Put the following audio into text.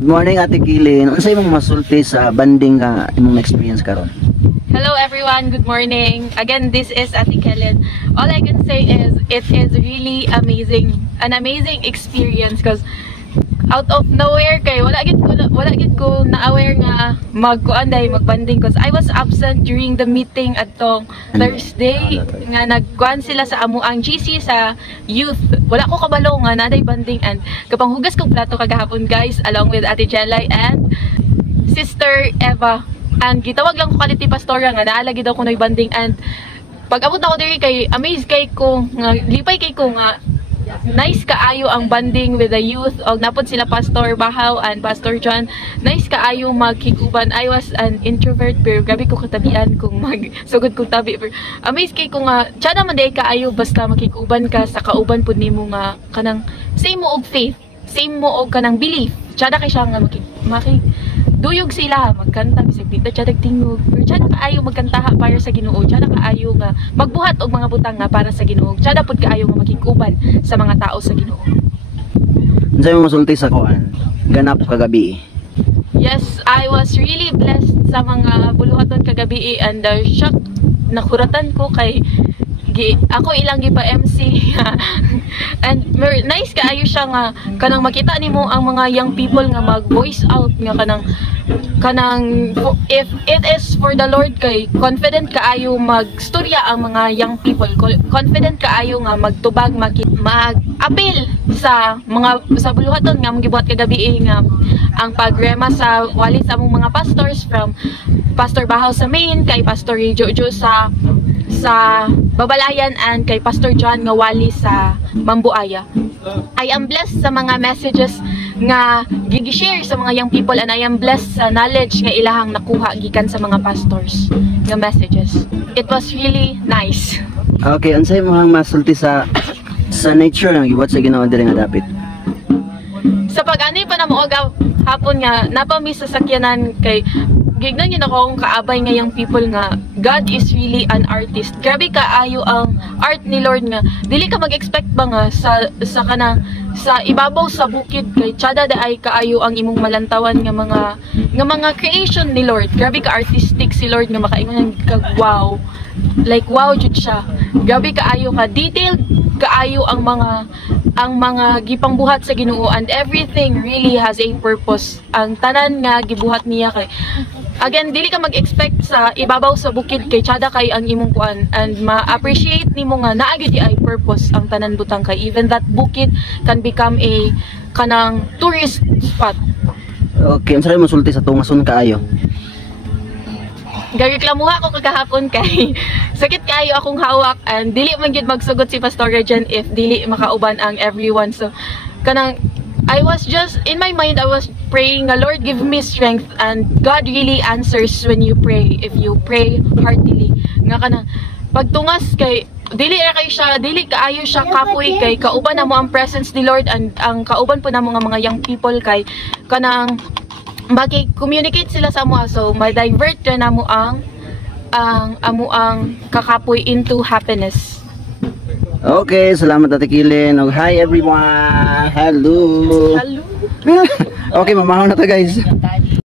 Good morning Ate Kilin. Ano sa imong masulti sa banding ka imong experience karon? Hello everyone, good morning. Again, this is Ate Kellen. All I can say is it is really amazing. An amazing experience because out of nowhere kay wala gid ko na-aware nga magbanding because I was absent during the meeting atong Thursday nga nagkuan sila sa amuang GC sa youth. Wala ko kabalo nga naday banding and kapanghugas kong plato kagahapon guys along with Ate Jelay and Sister Eva. And gitawag lang ko kaliti pastora nga naalagi daw ko na banding and pag abot ako diri kay amazed kay ko nga lipay kay ko nga nice kaayo ang banding with the youth og napod sila Pastor Bahaw and Pastor John. Nice kaayo magkiguban. I was an introvert pero grabe ko katabian kung magsugod kong tabi. Pero amazed kay ko nga tiya naman day kaayo basta makiguban ka sa kauban pud nimo nga kanang same mo og faith, same mo og kanang belief. Tiya na kay siya nga duyog sila magkanta bisag dito tiya nagtingog pero tiya na kaayo magkantaha para sa Ginoo, tiya na kaayo nga magbuhat og mga butang nga para sa Ginoo, tiya na pud kaayo nga makikuban sa mga tao sa Ginoo. Unsay imong masulti sa kuan ganap kagabi? Yes, I was really blessed sa mga buluhaton kagabi and shock nakuratan ko kay ako ilang gipa MC and nice kaayo siya nga kanang makita nimo ang mga young people nga mag voice out nga kanang if it is for the Lord kay confident kaayo magstorya ang mga young people, confident kaayo nga magtubag mag-appeal sa buluhaton nga mong gibuhat kagabi nga ang pagrema sa wali sa among mga pastors from Pastor Bahaw sa Main kay Pastor Jojo sa Babalayan and kay Pastor John nga wali sa Mambuaya. I am blessed sa mga messages nga gigi-share sa mga young people and I am blessed sa knowledge nga ilahang nakuha gikan sa mga pastors nga messages. It was really nice. Okay, unsay imong masulti sa nature nga gibuhat sa Ginoo diri nga dapit? Sa pag-ani pa na mo hapon nga napami sa sakyanan kay gignan yun ako kung kaabay nga yung people nga God is really an artist. Grabe kaayo ang art ni Lord nga. Dili ka mag-expect ba nga sa ibabaw sa bukid kay tsada da ay kaayo ang imong malantawan nga mga creation ni Lord. Grabe ka artistic si Lord nga makaingon kag wow. Like wow jud siya. Grabe kaayo ka detailed kaayo ang mga gipangbuhat sa Ginoo and everything really has a purpose. Ang tanan nga gibuhat niya kay again, dili ka mag-expect sa ibabaw sa bukid kay tsada kay ang imong kuan and ma-appreciate nimo nga naa gyud ay purpose ang tanan butang kay even that bukid can become a kanang tourist spot. Okay, unsay imong sulti sa tungason kaayo? Gareklamuha ko kagahapon kay sakit kaayo akong hawak and dili man gyud magsugot si Pastor Regent if dili makauban ang everyone. So kanang I was just, in my mind, I was praying, Lord, give me strength. And God really answers when you pray, if you pray heartily. Nga ka na, pagtungas kay, dili kaayo siya kapoy kay, kauban na mo ang presence ni Lord, and ang kauban po na mga young people kay, kanang, maki-communicate sila sa mga, so, ma-divert na mo ang kakapoy into happiness. Okay, salamat Ate Kilin. Hi everyone. Hello. Hello. Okay, mamahon na to guys.